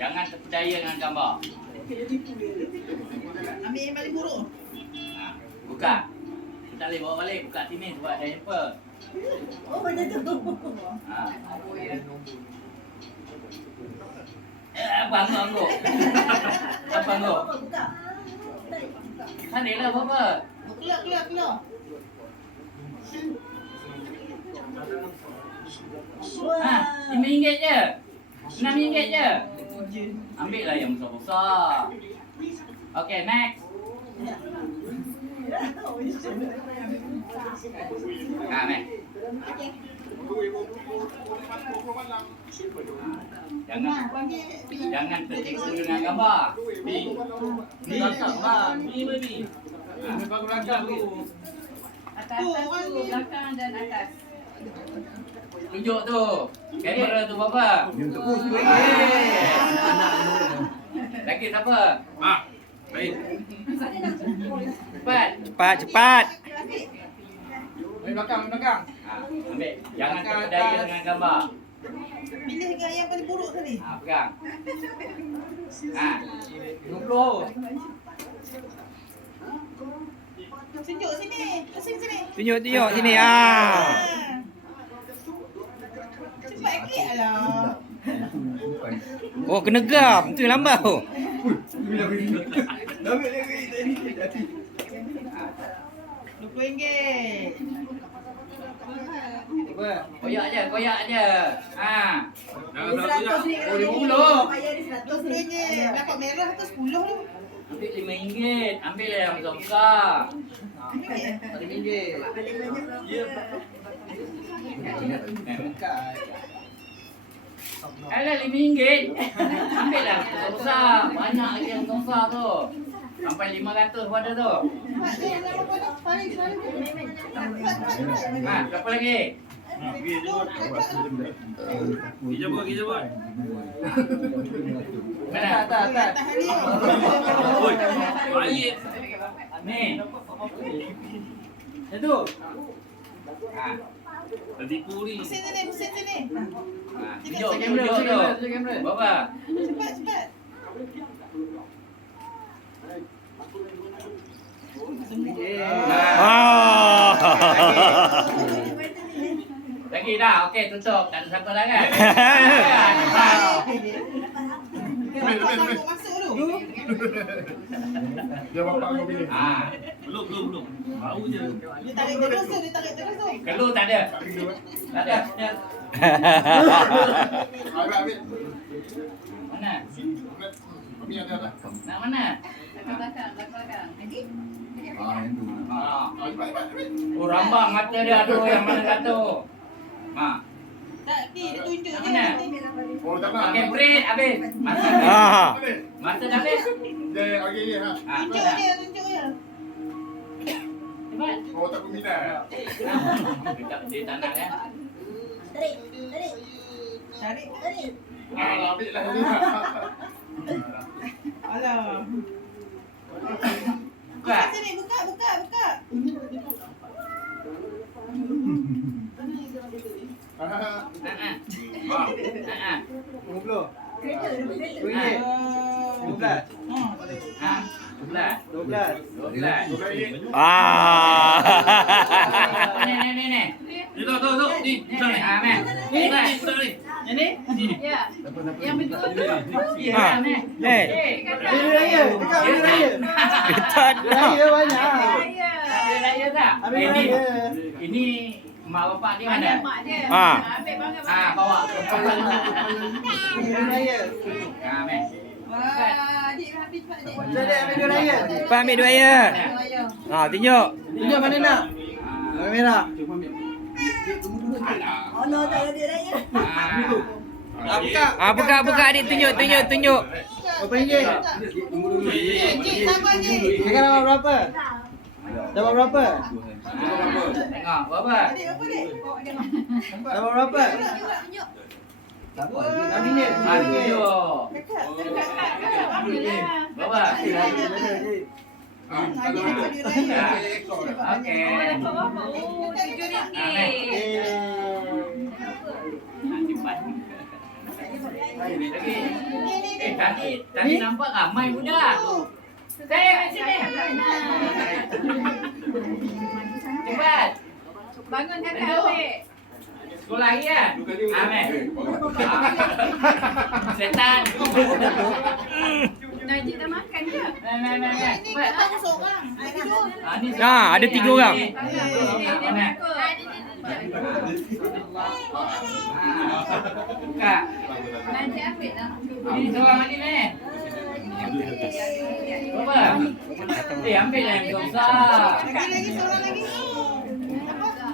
Jangan terpedaya dengan gambar. Ambil yang paling buruk. Buka. Tak boleh bawa balik. Buka sini sebab dah jumpa. Oh, macam tu. Apa angguk? Apa angguk? Sana lah apa? Keluar. RM5 je. RM6 je. Ambil lah yang besar-besar. Okay, next. Next. Jangan tertipu dengan gambar. Belakang lah. Ni baby. Belakang tu. Atas tu, belakang dan atas. Tunjuk tu. Kamera tu berapa? Lagi siapa? Baik. Cepat. Belakang. Ambil. Jangan terpedaya dengan gambar. Pilih yang paling buruk tadi. Pegang. 20. Tunjuk sini. Sini. Tunjuk sini. Cepat klik alah. Oh, kena gam. Tu yang lambat tu. RM20. Koyak je. Jangan RM10. RM20. Dapat merah tu 10 tu. Ambil RM5. Ambil yang besar-besar. Alah RM5. Ambil lah besar. Banyak lagi yang besar tu. Sampai 500 pun ada tu. Siapa lagi? Pergi jemput. Mana? Atas ni. Oi, baik. Ni. Itu. Tertipu ni. Pusing sini. Tunjuk kamera. Berapa? Cepat. Lagi dah. Okey, tutup. Tak ada siapa dah kan? Masuk dulu. Dia bapak kau pilih. Belum. Bau je. Dia tarik terus tu. Keluar tak ada. Tak ada. Ambil. Mana? Kami ada. Nak mana? Belakang. Oh, rambang mata dia tu yang mana satu. Tak, dia tunjuk je. Mana? Oh, tak nak. Okey, break habis. Masa dah habis. Dia okey ha. Tunjuk je. Cepat. Oh, tak berminat. Dia tak nak kan? Tarik. Ambil lah dia. Alah. Buka. Sini, buka. Ni. Ni tu. Ni. Ini? Ya. Yang betul tu. Ya, ni. Ketat dah. Raya tak? Ini mak bapak di mana? Mak dia. Ah. Ambil bangga. Bawa. Meh. Wah, adik habis cepat adik. Cepat ambil duit raya. Tunjuk. Tunjuk mana nak? Merah. Oh, no, tak ada raya. Buka adik, tunjuk. Berapa ringgit? Cik, sabar cik. Sekarang dapat berapa? Dapat berapa? Tengok, berapa? Adik, apa adik? Dapat berapa? Tunjuk. 6 ringgit. Dekat. Berapa? Adik dapat duit raya. Okey. Dapat berapa? Oh, RM7. Cepat. Lagi. Tadi nampak ramai budak. Sini. Cepat. Bangun kakak ambil. Sekolah lagi ya? Amin. Setan. Najib dah makan ke? Main. Ini Cepat. kita seorang. Ayo. Ah, ada 3 orang. Mana? Kak. Najib ambil lah. Ini seorang lagi ni. Apa? Ambil lah yang besar. Lagi seorang lagi.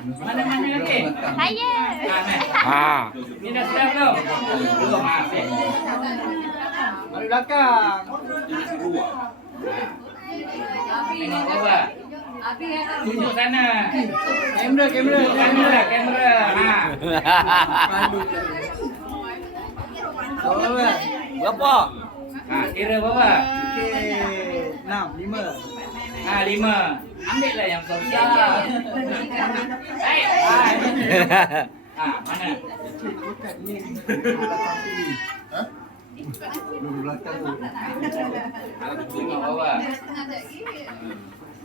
Mana lagi? Saya. Amin. Ah. Ni dah siap belum? Belum. Ambil. Mari belakang. Tengok bawah. Abi akan Tunjuk sana. Kamera. Kamera. Ha. Bawa. Berapa? Ha, kira bawah. Okey. 6, 5. Ha, 5. Ambil lah yang besar. Hai. Ha, mana? Tengok bawah.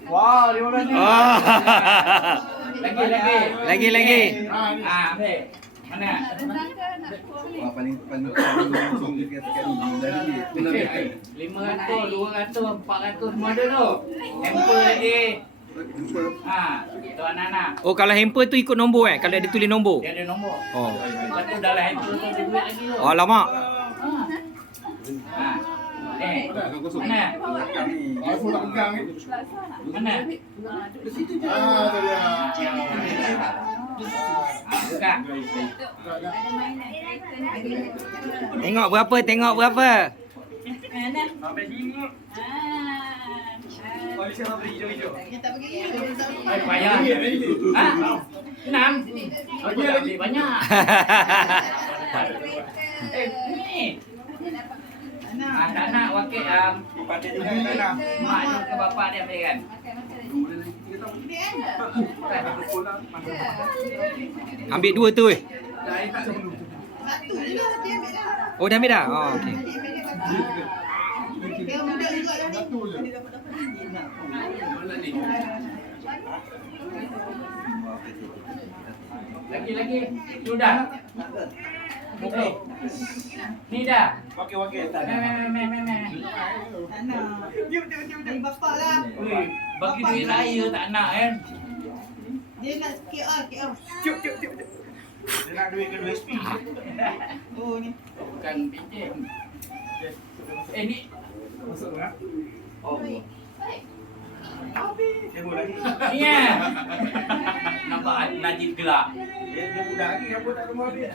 Wow, 15 ni. Oh. Lagi. Ha, ni. Ha, ambil. Mana? paling langsung dia sekali dari Okey. 500, 200, 400 semua ada tu. Hamper lagi. Ha, tu anak-anak. Oh, kalau hamper tu ikut nombor kalau dia tulis nombor. Dia ada nombor. Oh. Lepas tu dalam hamper tu ada duit lagi tu. Oh, alamak. Ha. Mana? iPhone tak pegang ni. Mana? Ah, tu dia. Buka. Tengok berapa? Dia tak pergi. Payah. Ha? 6. Aku dah beli banyak. Ni. Tak nak wakil mak dia ke bapak dia beli kan? Ambil 2 tu. Satu je lah dia ambil dah. Oh, dah ambil dah? Oh, okey. Dia muda juga dah ni. Satu je. Lagi. Sudah. Okey. Ni dah. Wakil tak. Meh. Anak. Dia bapak lah. Ui, bagi duit raya tak nak kan? Dia nak KL. Dia nak duit ke 2 SP. Oh ni. Bukan pinjam. Ni. Masuk tak? Oh. Tengok lagi. Ni ya. Nampak Najib gelak. Dia budak lagi, apa tak kena habis.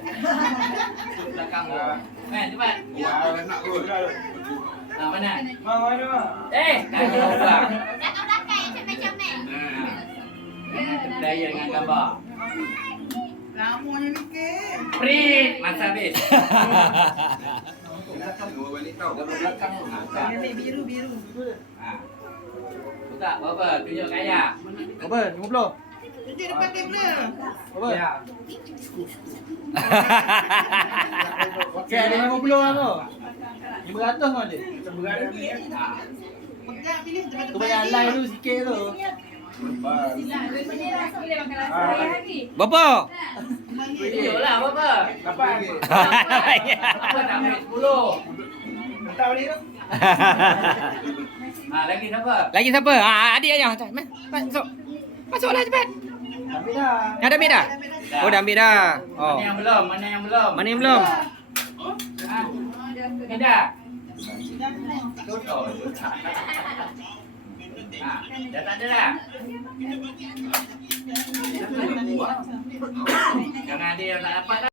Belakang tu. Cepat. Wah, nak kot. Nah, mana? Mana? Nak jawab. Datang belakang yang comel-comel. Daya dengan gambar. Lamanya ni ke. Print. Masa habis. Dia ambil biru. Ha. Buka berapa? Tunjuk kaya. Apa? 50. Tunjuk depan kamera. Apa? Ya. Okey, ada 50 lah tu. 500 kau je. Pegang pilih depan Tu banyak line tu sikit tu. Boleh makan rasa saya hari. Berapa? Tunjuklah berapa? Dapat. Apa nak ambil 10? Letak balik tu. Lagi siapa? Lagi siapa? Adik ayah. Masuk. Masuklah cepat. Ambil dah. Dah ambil dah? Oh, dah ambil dah. Oh. Mana yang belum? Mana yang belum? Ha? Ni dah? Dah penuh. Tutup. Dah tak ada dah? Jangan ada yang tak dapat dah.